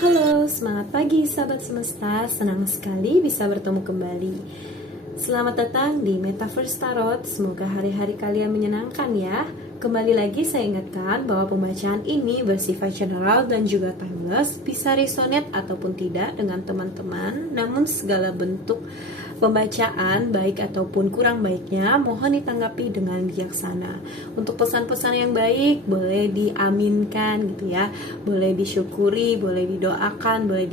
Halo, semangat pagi sahabat semesta. Senang sekali bisa bertemu kembali. Selamat datang di Metaverse Tarot. Semoga hari-hari kalian menyenangkan ya. Kembali lagi saya ingatkan bahwa pembacaan ini bersifat general dan juga timeless, bisa resonate ataupun tidak dengan teman-teman. Namun segala bentuk pembacaan baik ataupun kurang baiknya mohon ditanggapi dengan bijaksana. Untuk pesan-pesan yang baik boleh diaminkan gitu ya, boleh disyukuri, boleh didoakan, boleh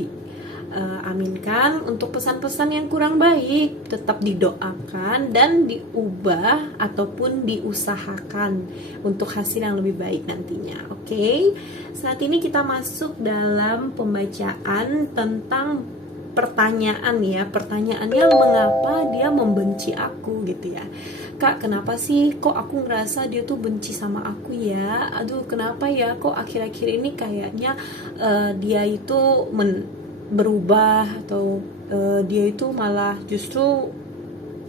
aminkan. Untuk pesan-pesan yang kurang baik tetap didoakan dan diubah ataupun diusahakan untuk hasil yang lebih baik nantinya. Oke, saat ini kita masuk dalam pembacaan tentang pertanyaan ya. Pertanyaannya, mengapa dia membenci aku gitu ya. Kak, kenapa sih kok aku ngerasa dia tuh benci sama aku ya? Aduh, kenapa ya kok akhir-akhir ini kayaknya dia itu berubah, atau dia itu malah justru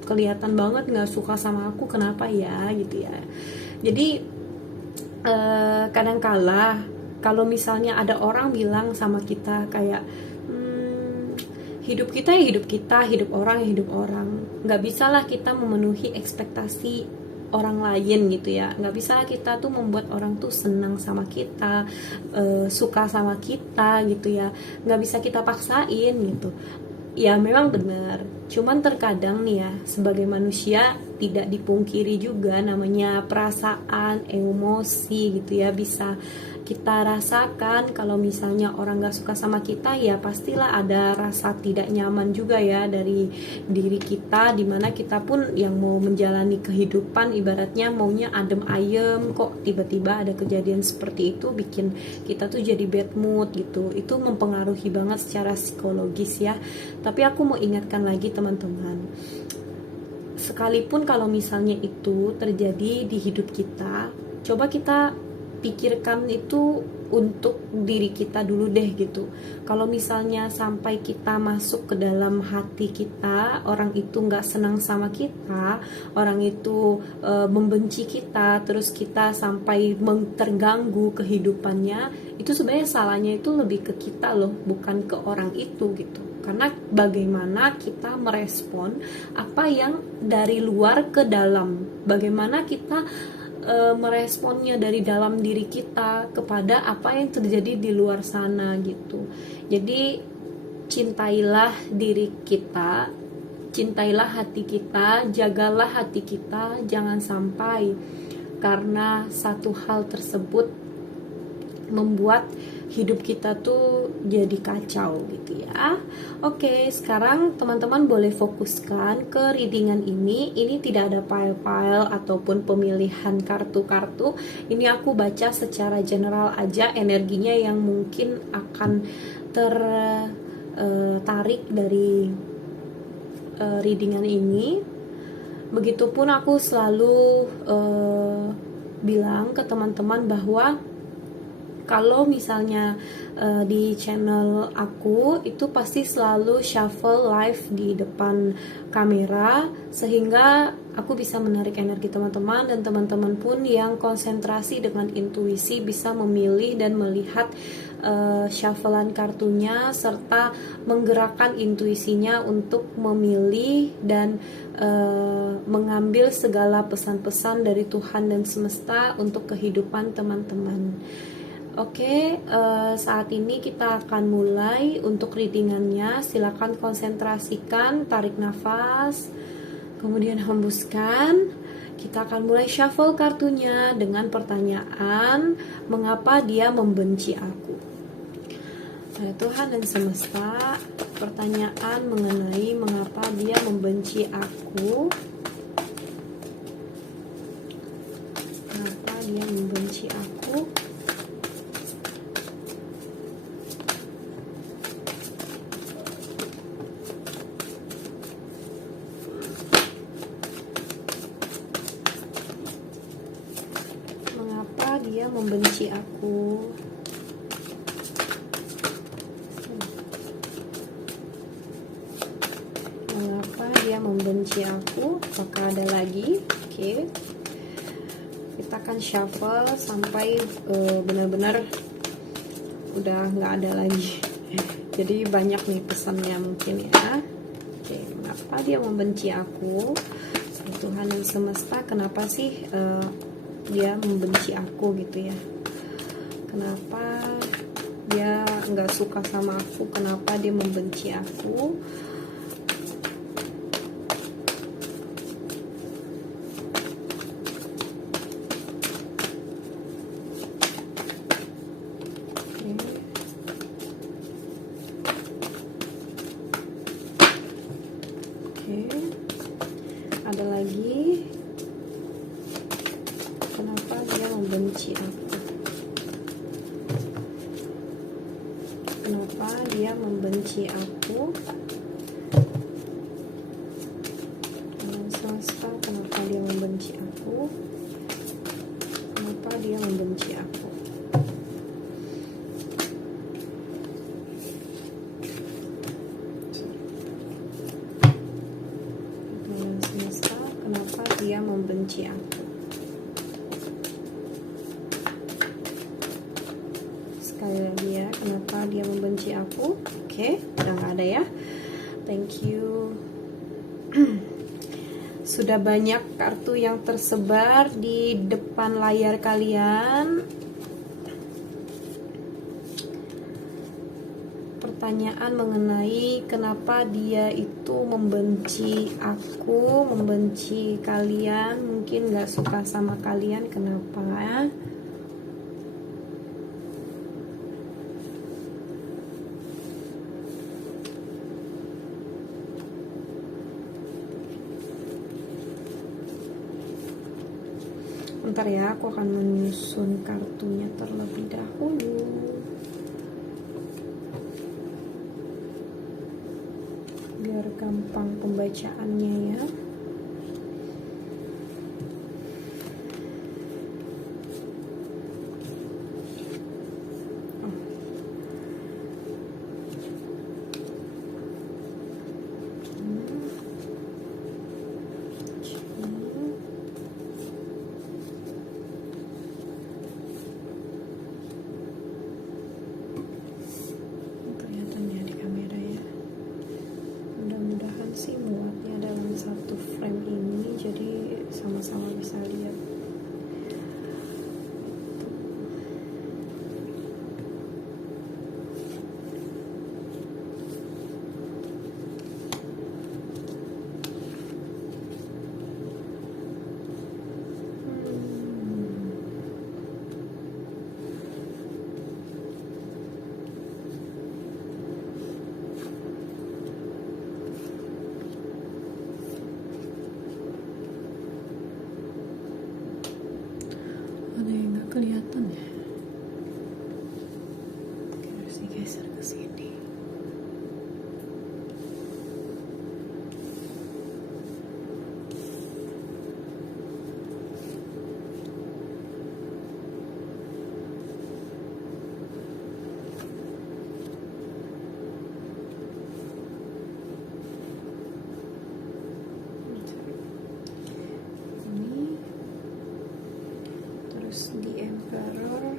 kelihatan banget gak suka sama aku, kenapa ya gitu ya. Jadi kadangkala kalau misalnya ada orang bilang sama kita kayak hidup kita ya hidup kita, hidup orang ya hidup orang, nggak bisalah kita memenuhi ekspektasi orang lain gitu ya. Nggak bisa kita tuh membuat orang tuh senang sama kita, suka sama kita gitu ya. Nggak bisa kita paksain gitu. Ya memang benar, cuman terkadang nih ya, sebagai manusia tidak dipungkiri juga namanya perasaan, emosi gitu ya, bisa kita rasakan. Kalau misalnya orang gak suka sama kita, ya pastilah ada rasa tidak nyaman juga ya dari diri kita, dimana kita pun yang mau menjalani kehidupan ibaratnya maunya adem ayem, kok tiba-tiba ada kejadian seperti itu bikin kita tuh jadi bad mood gitu. Itu mempengaruhi banget secara psikologis ya. Tapi aku mau ingatkan lagi teman-teman, sekalipun kalau misalnya itu terjadi di hidup kita, coba kita pikirkan itu untuk diri kita dulu deh gitu. Kalau misalnya sampai kita masuk ke dalam hati kita, orang itu nggak senang sama kita, orang itu membenci kita, terus kita sampai terganggu kehidupannya, itu sebenarnya salahnya itu lebih ke kita loh, bukan ke orang itu gitu. Karena bagaimana kita merespon apa yang dari luar ke dalam, bagaimana kita meresponnya dari dalam diri kita kepada apa yang terjadi di luar sana gitu. Jadi cintailah diri kita, cintailah hati kita, jagalah hati kita, jangan sampai karena satu hal tersebut membuat hidup kita tuh jadi kacau gitu ya. Oke, sekarang teman-teman boleh fokuskan ke readingan ini. Ini tidak ada pile-pile ataupun pemilihan kartu-kartu. Ini aku baca secara general aja energinya yang mungkin akan tertarik dari readingan ini. Begitupun aku selalu bilang ke teman-teman bahwa kalau misalnya di channel aku itu pasti selalu shuffle live di depan kamera, sehingga aku bisa menarik energi teman-teman, dan teman-teman pun yang konsentrasi dengan intuisi bisa memilih dan melihat shufflean kartunya, serta menggerakkan intuisinya untuk memilih dan mengambil segala pesan-pesan dari Tuhan dan semesta untuk kehidupan teman-teman. Oke, saat ini kita akan mulai untuk readingannya. Silakan konsentrasikan, tarik nafas, kemudian hembuskan. Kita akan mulai shuffle kartunya dengan pertanyaan, mengapa dia membenci aku? Tuhan dan semesta, pertanyaan mengenai mengapa dia membenci aku. Mengapa dia membenci aku? Dia membenci aku. Mengapa dia membenci aku? Apakah ada lagi? Oke. Kita akan shuffle sampai benar-benar udah nggak ada lagi. Jadi banyak nih pesannya mungkin ya. Oke, kenapa dia membenci aku? Tuhan yang semesta, kenapa sih dia membenci aku gitu ya? Kenapa dia nggak suka sama aku? Kenapa dia membenci aku? Ada lagi, kenapa dia membenci aku? Kenapa dia membenci aku? Alam semesta, kenapa dia membenci aku? Kenapa dia membenci aku? Dia membenci aku. Sekali lagi ya, kenapa dia membenci aku? Oke, udah nggak ada ya. Thank you. Sudah banyak kartu yang tersebar di depan layar kalian. Pertanyaan mengenai kenapa dia itu membenci aku, membenci kalian, mungkin gak suka sama kalian, kenapa? Bentar ya, aku akan menyusun kartunya terlebih dahulu. Biar gampang pembacaannya ya. Sih muatnya dalam satu frame ini, jadi sama-sama bisa lihat. Kelihatan ya. Harus digeser ke sini. The Emperor,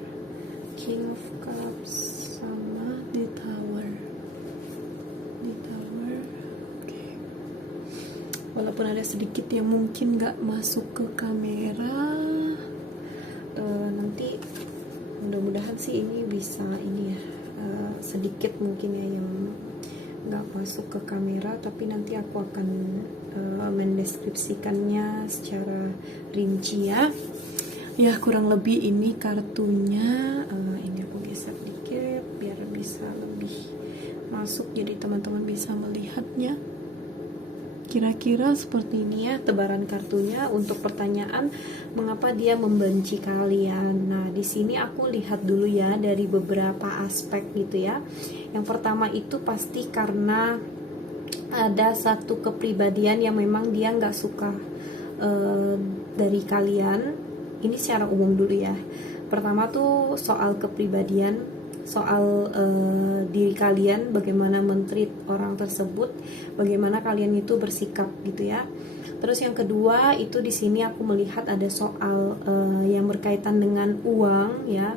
King of Cups, sama The Tower. Okay. Walaupun ada sedikit yang mungkin nggak masuk ke kamera, nanti mudah-mudahan sih ini bisa ini ya, sedikit mungkin ya yang nggak masuk ke kamera, tapi nanti aku akan mendeskripsikannya secara rinci ya. Ya kurang lebih ini kartunya. Ini aku geser dikit biar bisa lebih masuk, jadi teman-teman bisa melihatnya. Kira-kira seperti ini ya tebaran kartunya untuk pertanyaan mengapa dia membenci kalian. Nah di sini aku lihat dulu ya dari beberapa aspek gitu ya. Yang pertama itu pasti karena ada satu kepribadian yang memang dia nggak suka dari kalian. Ini secara umum dulu ya. Pertama tuh soal kepribadian, soal diri kalian, bagaimana men-treat orang tersebut, bagaimana kalian itu bersikap gitu ya. Terus yang kedua itu di sini aku melihat ada soal yang berkaitan dengan uang ya.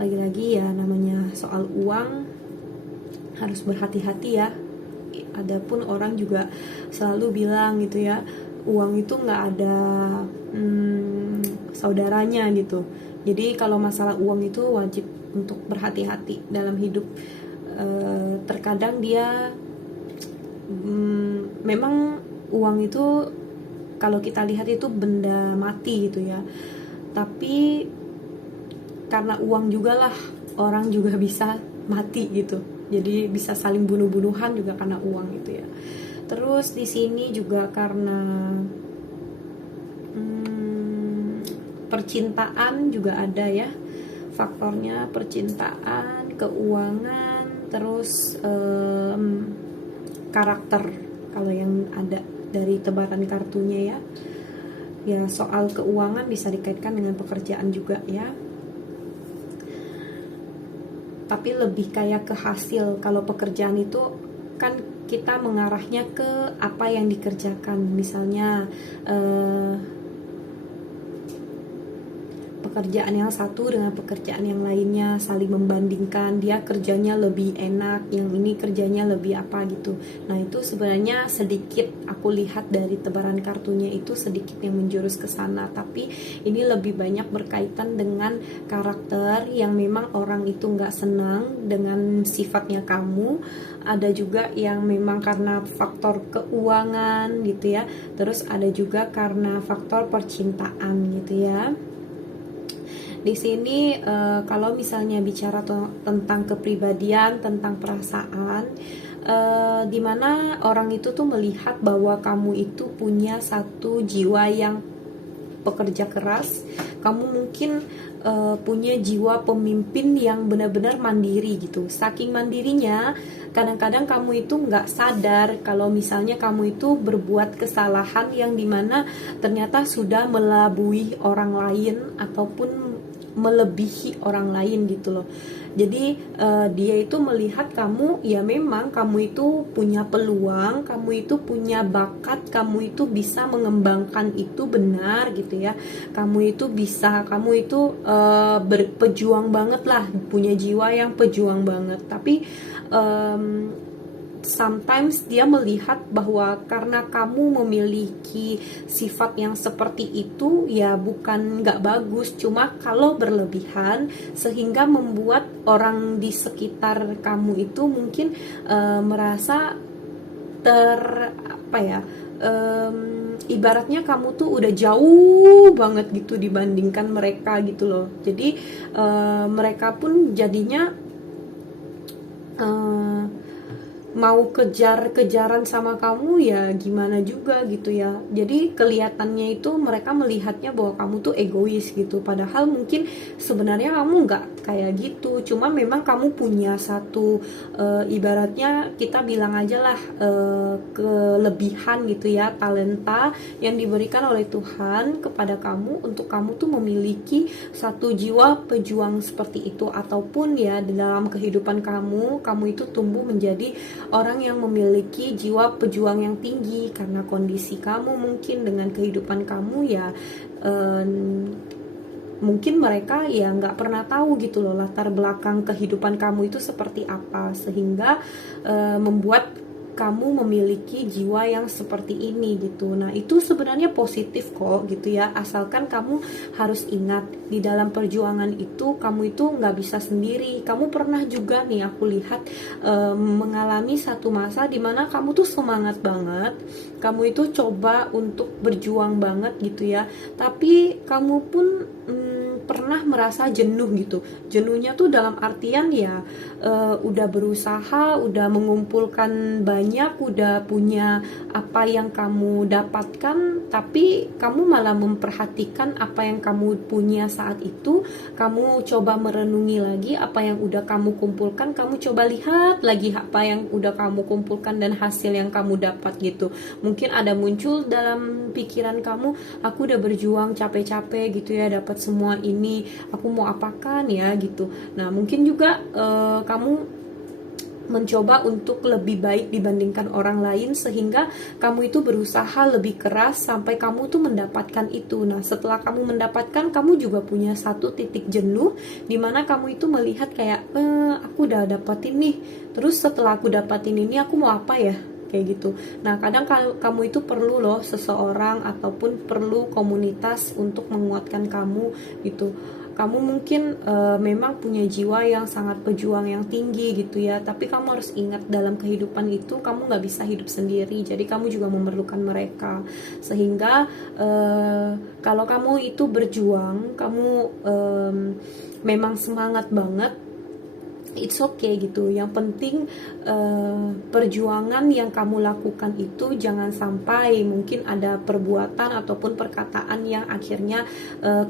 Lagi-lagi ya namanya soal uang. harus berhati-hati ya. Adapun orang juga selalu bilang gitu ya, uang itu nggak ada saudaranya gitu. Jadi kalau masalah uang itu wajib untuk berhati-hati dalam hidup. Terkadang dia memang uang itu kalau kita lihat itu benda mati gitu ya, tapi karena uang juga lah orang juga bisa mati gitu, jadi bisa saling bunuh-bunuhan juga karena uang gitu ya. Terus di sini juga karena percintaan juga ada ya, faktornya percintaan, keuangan, terus karakter kalau yang ada dari tebaran kartunya ya. Ya soal keuangan bisa dikaitkan dengan pekerjaan juga ya, tapi lebih kayak ke hasil. Kalau pekerjaan itu kan kita mengarahnya ke apa yang dikerjakan, misalnya pekerjaan yang satu dengan pekerjaan yang lainnya saling membandingkan, dia kerjanya lebih enak, yang ini kerjanya lebih apa gitu. Nah itu sebenarnya sedikit aku lihat dari tebaran kartunya itu sedikit yang menjurus ke sana, tapi ini lebih banyak berkaitan dengan karakter yang memang orang itu nggak senang dengan sifatnya kamu. Ada juga yang memang karena faktor keuangan gitu ya, terus ada juga karena faktor percintaan gitu ya. Di sini kalau misalnya bicara tentang kepribadian, tentang perasaan, dimana orang itu tuh melihat bahwa kamu itu punya satu jiwa yang pekerja keras, kamu mungkin punya jiwa pemimpin yang benar-benar mandiri gitu. Saking mandirinya, kadang-kadang kamu itu nggak sadar kalau misalnya kamu itu berbuat kesalahan yang dimana ternyata sudah melabui orang lain ataupun melebihi orang lain gitu loh. Jadi dia itu melihat kamu, ya memang kamu itu punya peluang, kamu itu punya bakat, kamu itu bisa mengembangkan itu, benar gitu ya. Kamu itu bisa, kamu itu berpejuang banget lah, punya jiwa yang pejuang banget. Tapi sometimes dia melihat bahwa karena kamu memiliki sifat yang seperti itu, ya bukan nggak bagus, cuma kalau berlebihan sehingga membuat orang di sekitar kamu itu mungkin merasa apa ya, ibaratnya kamu tuh udah jauh banget gitu dibandingkan mereka gitu loh. Jadi mereka pun jadinya mau kejar-kejaran sama kamu ya gimana juga gitu ya. Jadi kelihatannya itu mereka melihatnya bahwa kamu tuh egois gitu, padahal mungkin sebenarnya kamu nggak kayak gitu, cuma memang kamu punya satu ibaratnya kita bilang aja lah kelebihan gitu ya, talenta yang diberikan oleh Tuhan kepada kamu untuk kamu tuh memiliki satu jiwa pejuang seperti itu, ataupun ya di dalam kehidupan kamu itu tumbuh menjadi orang yang memiliki jiwa pejuang yang tinggi karena kondisi kamu mungkin dengan kehidupan kamu ya. Mungkin mereka ya nggak pernah tahu gitu loh latar belakang kehidupan kamu itu seperti apa, sehingga membuat kamu memiliki jiwa yang seperti ini gitu. Nah itu sebenarnya positif kok gitu ya, asalkan kamu harus ingat di dalam perjuangan itu kamu itu nggak bisa sendiri. Kamu pernah juga nih aku lihat mengalami satu masa dimana kamu tuh semangat banget, kamu itu coba untuk berjuang banget gitu ya, tapi kamu pun pernah merasa jenuh gitu. Jenuhnya tuh dalam artian ya udah berusaha, udah mengumpulkan banyak, udah punya apa yang kamu dapatkan, tapi kamu malah memperhatikan apa yang kamu punya saat itu. Kamu coba merenungi lagi apa yang udah kamu kumpulkan, kamu coba lihat lagi apa yang udah kamu kumpulkan dan hasil yang kamu dapat gitu. Mungkin ada muncul dalam pikiran kamu, aku udah berjuang capek-capek gitu ya, dapat semua ini, aku mau apakan ya gitu. Nah mungkin juga kamu mencoba untuk lebih baik dibandingkan orang lain, sehingga kamu itu berusaha lebih keras sampai kamu tuh mendapatkan itu. Nah, setelah kamu mendapatkan, kamu juga punya satu titik jenuh dimana kamu itu melihat kayak aku udah dapatin nih, terus setelah aku dapatin ini aku mau apa ya, kayak gitu. Nah, kadang kamu itu perlu loh seseorang ataupun perlu komunitas untuk menguatkan kamu gitu. Kamu mungkin memang punya jiwa yang sangat pejuang yang tinggi gitu ya, tapi kamu harus ingat dalam kehidupan itu kamu nggak bisa hidup sendiri, jadi kamu juga memerlukan mereka. Sehingga kalau kamu itu berjuang, kamu memang semangat banget, it's okay gitu. Yang penting perjuangan yang kamu lakukan itu jangan sampai mungkin ada perbuatan ataupun perkataan yang akhirnya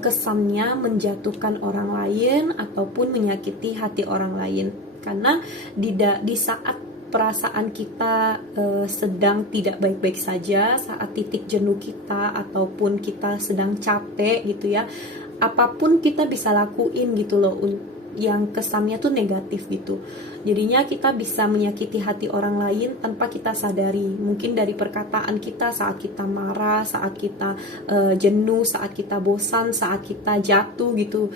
kesannya menjatuhkan orang lain ataupun menyakiti hati orang lain. Karena di saat perasaan kita sedang tidak baik-baik saja, saat titik jenuh kita ataupun kita sedang capek gitu ya, apapun kita bisa lakuin gitu loh yang kesannya tuh negatif gitu. Jadinya kita bisa menyakiti hati orang lain tanpa kita sadari. Mungkin dari perkataan kita saat kita marah, saat kita jenuh, saat kita bosan, saat kita jatuh gitu,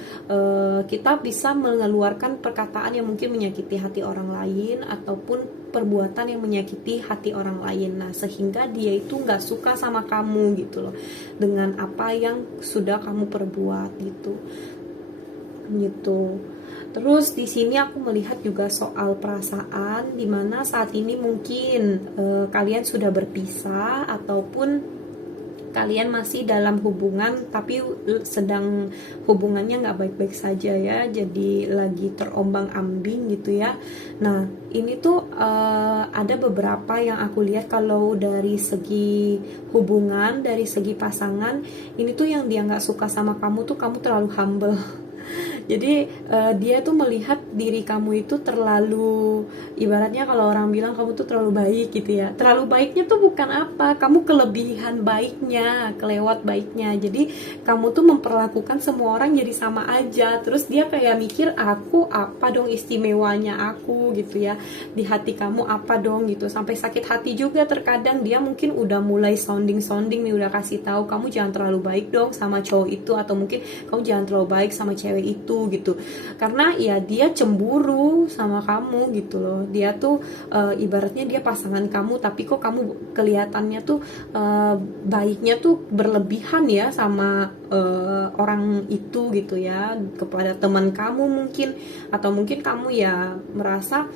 kita bisa mengeluarkan perkataan yang mungkin menyakiti hati orang lain ataupun perbuatan yang menyakiti hati orang lain. Nah, sehingga dia itu nggak suka sama kamu gitu loh, dengan apa yang sudah kamu perbuat gitu. Terus di sini aku melihat juga soal perasaan, dimana saat ini mungkin kalian sudah berpisah ataupun kalian masih dalam hubungan tapi sedang hubungannya nggak baik-baik saja ya, jadi lagi terombang-ambing gitu ya. Nah, ini tuh ada beberapa yang aku lihat kalau dari segi hubungan, dari segi pasangan, ini tuh yang dia nggak suka sama kamu tuh kamu terlalu humble. Jadi dia tuh melihat diri kamu itu terlalu, ibaratnya kalau orang bilang kamu tuh terlalu baik gitu ya. Terlalu baiknya tuh bukan apa, kamu kelebihan baiknya, kelewat baiknya. Jadi kamu tuh memperlakukan semua orang jadi sama aja. Terus dia kayak mikir, aku apa dong istimewanya aku gitu ya, di hati kamu apa dong gitu. Sampai sakit hati juga terkadang. Dia mungkin udah mulai sounding nih, udah kasih tahu kamu jangan terlalu baik dong sama cowok itu, atau mungkin kamu jangan terlalu baik sama cewek itu gitu. Karena ya dia cemburu sama kamu gitu loh. Dia tuh ibaratnya dia pasangan kamu, tapi kok kamu kelihatannya tuh baiknya tuh berlebihan ya sama orang itu gitu ya, kepada teman kamu mungkin, atau mungkin kamu ya merasa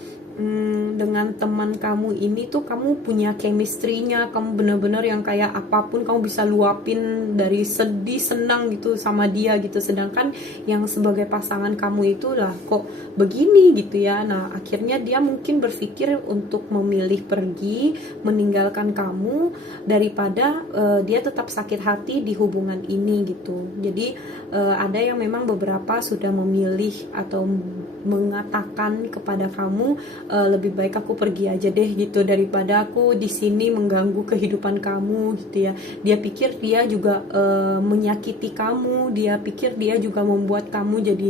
dengan teman kamu ini tuh kamu punya chemistry-nya, kamu bener-bener yang kayak apapun kamu bisa luapin, dari sedih senang gitu sama dia gitu. Sedangkan yang sebagai pasangan kamu itu lah kok begini gitu ya. Nah, akhirnya dia mungkin berpikir untuk memilih pergi meninggalkan kamu daripada dia tetap sakit hati di hubungan ini gitu. Jadi ada yang memang beberapa sudah memilih atau mengatakan kepada kamu, lebih baik aku pergi aja deh gitu, daripada aku di sini mengganggu kehidupan kamu gitu ya. Dia pikir dia juga menyakiti kamu, dia pikir dia juga membuat kamu jadi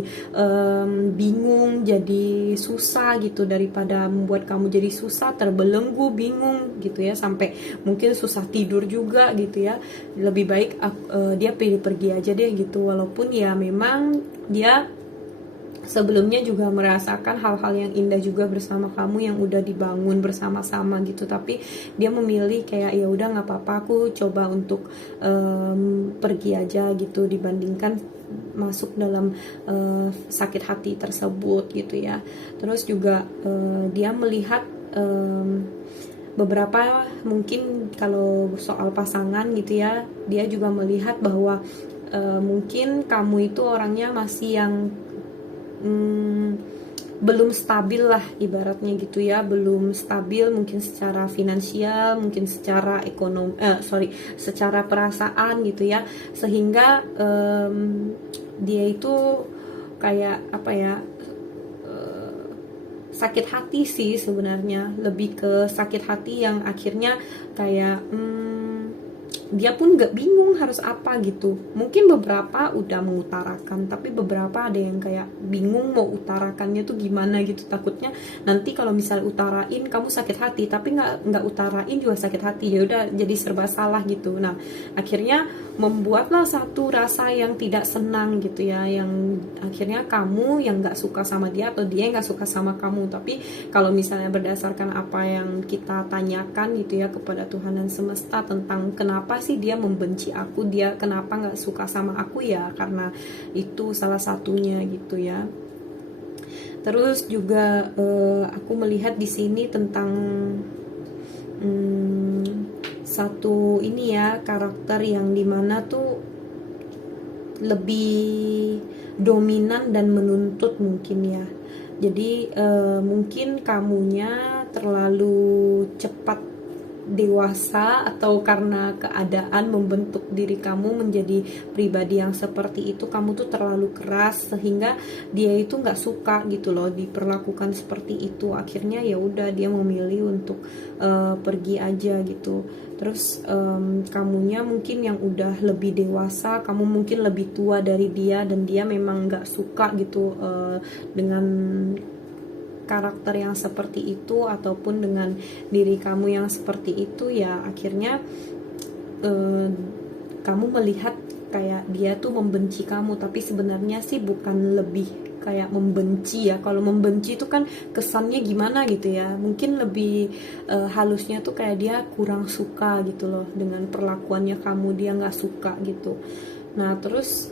bingung, jadi susah gitu, daripada membuat kamu jadi susah, terbelenggu, bingung gitu ya, sampai mungkin susah tidur juga gitu ya. Lebih baik dia pilih pergi aja deh gitu. Walaupun ya memang dia sebelumnya juga merasakan hal-hal yang indah juga bersama kamu yang udah dibangun bersama-sama gitu, tapi dia memilih kayak ya udah nggak apa-apa, aku coba untuk pergi aja gitu, dibandingkan masuk dalam sakit hati tersebut gitu ya. Terus juga dia melihat beberapa, mungkin kalau soal pasangan gitu ya, dia juga melihat bahwa mungkin kamu itu orangnya masih yang belum stabil lah ibaratnya gitu ya, belum stabil mungkin secara finansial, mungkin secara ekonomi, secara perasaan gitu ya, sehingga dia itu kayak apa ya, sakit hati sih sebenarnya, lebih ke sakit hati yang akhirnya kayak dia pun gak bingung harus apa gitu. Mungkin beberapa udah mengutarakan, tapi beberapa ada yang kayak bingung mau utarakannya tuh gimana gitu. Takutnya nanti kalau misalnya utarain kamu sakit hati, tapi nggak utarain juga sakit hati, ya udah jadi serba salah gitu. Nah akhirnya membuatlah satu rasa yang tidak senang gitu ya, yang akhirnya kamu yang nggak suka sama dia atau dia nggak suka sama kamu. Tapi kalau misalnya berdasarkan apa yang kita tanyakan gitu ya kepada Tuhan dan semesta tentang kenapa sih dia membenci aku, dia kenapa nggak suka sama aku, ya karena itu salah satunya gitu ya. Terus juga aku melihat di sini tentang satu ini ya, karakter yang dimana tuh lebih dominan dan menuntut mungkin ya. Jadi mungkin kamunya terlalu cepat dewasa, atau karena keadaan membentuk diri kamu menjadi pribadi yang seperti itu, kamu tuh terlalu keras sehingga dia itu nggak suka gitu loh diperlakukan seperti itu. Akhirnya ya udah dia memilih untuk pergi aja gitu. Terus kamunya mungkin yang udah lebih dewasa, kamu mungkin lebih tua dari dia, dan dia memang nggak suka gitu dengan karakter yang seperti itu ataupun dengan diri kamu yang seperti itu. Ya akhirnya kamu melihat kayak dia tuh membenci kamu, tapi sebenarnya sih bukan lebih kayak membenci ya. Kalau membenci itu kan kesannya gimana gitu ya, mungkin lebih halusnya tuh kayak dia kurang suka gitu loh dengan perlakuannya kamu, dia nggak suka gitu. Nah terus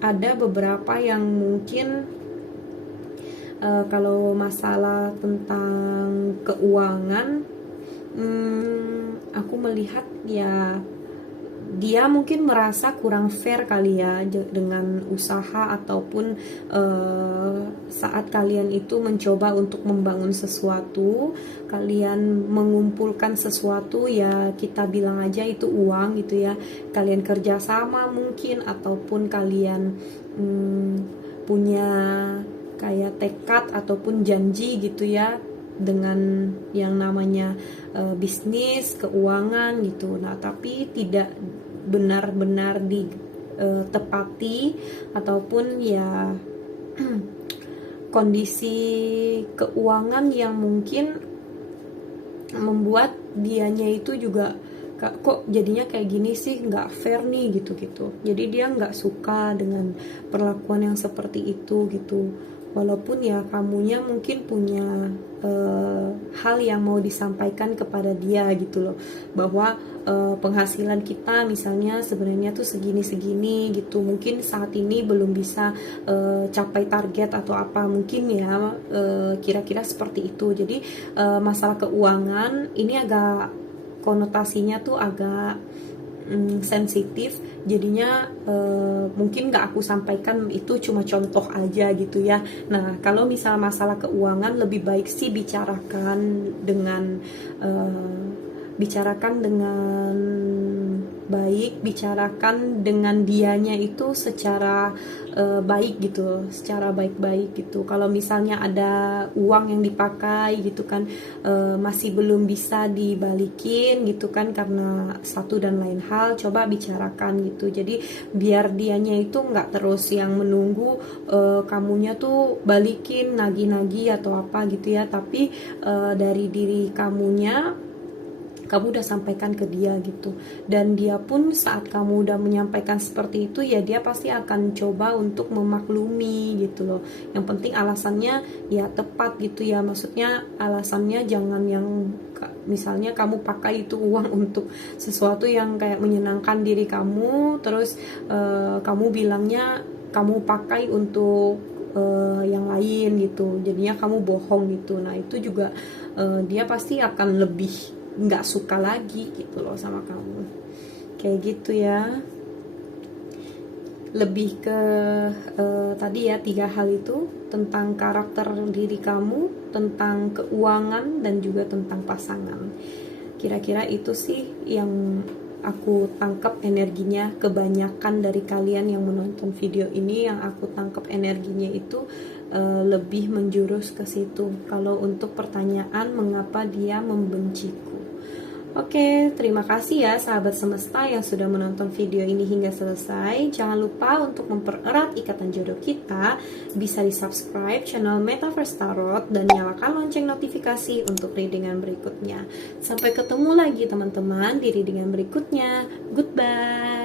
ada beberapa yang mungkin kalau masalah tentang keuangan, aku melihat ya dia mungkin merasa kurang fair kali ya dengan usaha ataupun saat kalian itu mencoba untuk membangun sesuatu, kalian mengumpulkan sesuatu, ya kita bilang aja itu uang gitu ya. Kalian kerjasama mungkin, ataupun kalian punya kayak tekad ataupun janji gitu ya dengan yang namanya bisnis, keuangan gitu. Nah tapi tidak benar-benar ditepati, ataupun ya kondisi keuangan yang mungkin membuat dianya itu juga kok jadinya kayak gini sih, nggak fair nih gitu. Jadi dia nggak suka dengan perlakuan yang seperti itu gitu. Walaupun ya kamunya mungkin punya hal yang mau disampaikan kepada dia gitu loh, bahwa penghasilan kita misalnya sebenarnya tuh segini gitu, mungkin saat ini belum bisa capai target atau apa mungkin ya, kira-kira seperti itu. Jadi masalah keuangan ini agak konotasinya tuh agak sensitif, jadinya mungkin gak aku sampaikan, itu cuma contoh aja gitu ya. Nah kalau misal masalah keuangan, lebih baik sih bicarakan dengan baik, bicarakan dengan dianya itu secara baik gitu, secara baik-baik gitu. Kalau misalnya ada uang yang dipakai gitu kan, masih belum bisa dibalikin gitu kan karena satu dan lain hal, coba bicarakan gitu. Jadi biar dianya itu nggak terus yang menunggu kamunya tuh balikin nagih-nagih atau apa gitu ya, tapi dari diri kamunya, kamu udah sampaikan ke dia gitu. Dan dia pun saat kamu udah menyampaikan seperti itu, ya dia pasti akan coba untuk memaklumi gitu loh. Yang penting alasannya ya tepat gitu ya, maksudnya alasannya jangan yang misalnya kamu pakai itu uang untuk sesuatu yang kayak menyenangkan diri kamu, terus kamu bilangnya kamu pakai untuk yang lain gitu, jadinya kamu bohong gitu. Nah itu juga dia pasti akan lebih nggak suka lagi gitu loh sama kamu, kayak gitu ya. Lebih ke tadi ya 3 hal itu, tentang karakter diri kamu, tentang keuangan, dan juga tentang pasangan. Kira-kira itu sih yang aku tangkap energinya. Kebanyakan dari kalian yang menonton video ini, yang aku tangkap energinya itu lebih menjurus ke situ. Kalau untuk pertanyaan mengapa dia membenciku, Oke, terima kasih ya sahabat semesta yang sudah menonton video ini hingga selesai. Jangan lupa untuk mempererat ikatan jodoh kita. Bisa di subscribe channel Metaverse Tarot dan nyalakan lonceng notifikasi untuk readingan berikutnya. Sampai ketemu lagi teman-teman di readingan berikutnya. Goodbye.